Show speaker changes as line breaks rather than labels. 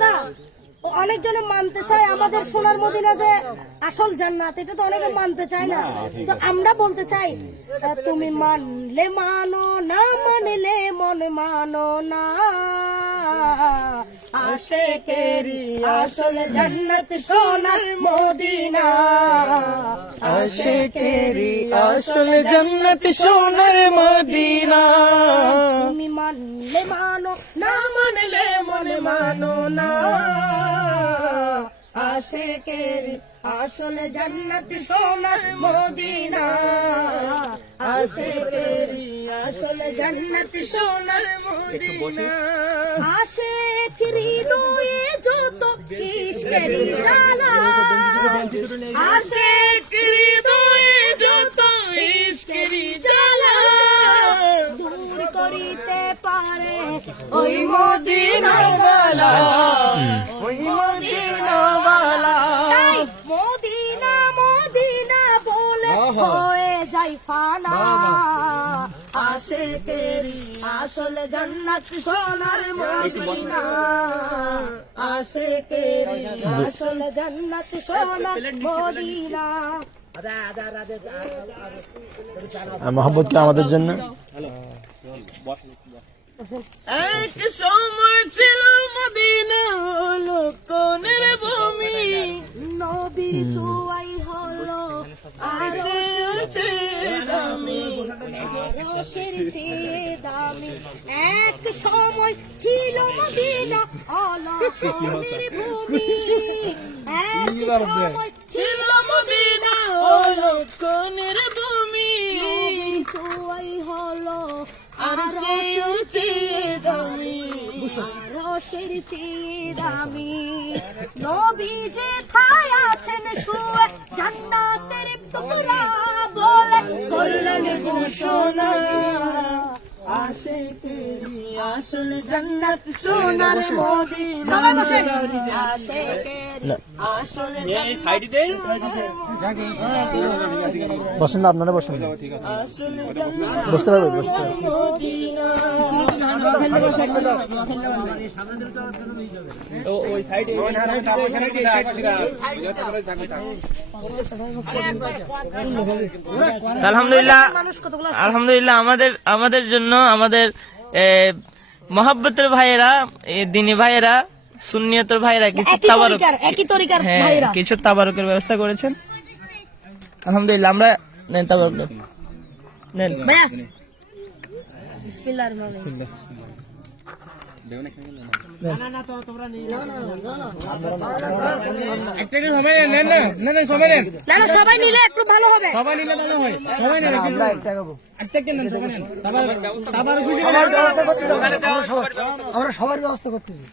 দাদা অনেকজনে মানতে চায় আমাদের সোনার মদিনা যে আসল জান্নাত, এটা তো অনেকে মানতে চায় না। তো আমরা বলতে চাই তুমি মানলে মানো না, মানলে মন মানো না। আশেকেরি আসল জান্নাত সোনার মদিনা।
আশেকেরি আসল জন্নত সোনার মদিনা।
তুমি মানলে মানো না মনে মানো না। আশেকেরি আসলে জান্নাত সোনার মদিনা। আশেকেরি আসলে জান্নাত সোনার মদিনা। আশেক হৃদয়ে যত ইশকেরি জ্বালা। আশেক করিতে পারে। ওই মদিনাওয়ালা
ওই মদিনাওয়ালা।
তাই মদিনা মদিনা বলে হয়ে যাই ফানা। আশেকেরি আসলে জান্নাত সোনার মদিনা। আশেকেরি আসলে জান্নাত সোনার মদিনা।
মোহাম্মদ কে আমাদের জন্য?
এক সময় ছিল মদিনা হলো কোনের ভূমি।
নবীর রসের চেয়ে দামি এক সময় ছিল মদিনা অলক্ষণের ভূমি। এক সময়
ছিল মদিনা হলো ভূমি।
নবীর হলো
আর দামি।
রসের চেয়ে দামি। নবী যে আছেন শুয়ে জান্নাতের টুকরা। বলে ঘোষণা
আশেকেরি আসল জান্নাত সোনার মদিনা
সবাই বসেন।
না আপনারা বসেন। বসতে পারবে বসতে
আলহামদুলিল্লাহ আলহামদুলিল্লাহ আমাদের আমাদের জন্য আমাদের মহাব্বতের ভাইয়েরা দিনী ভাইয়েরা সুন্নিয়তের ভাইয়েরা কিছু তাবারক হ্যাঁ
ভাইরা
কিছু তাবারকের ব্যবস্থা করেছেন আলহামদুলিল্লাহ আমরা নেন তাবারক নেন। নেন
বিসমিল্লাহির রহমানির রহিম। না না সবাই নিলে একটু ভালো হবে।
আমরা একটা খাব। আমরা সবার ব্যবস্থা করতেছি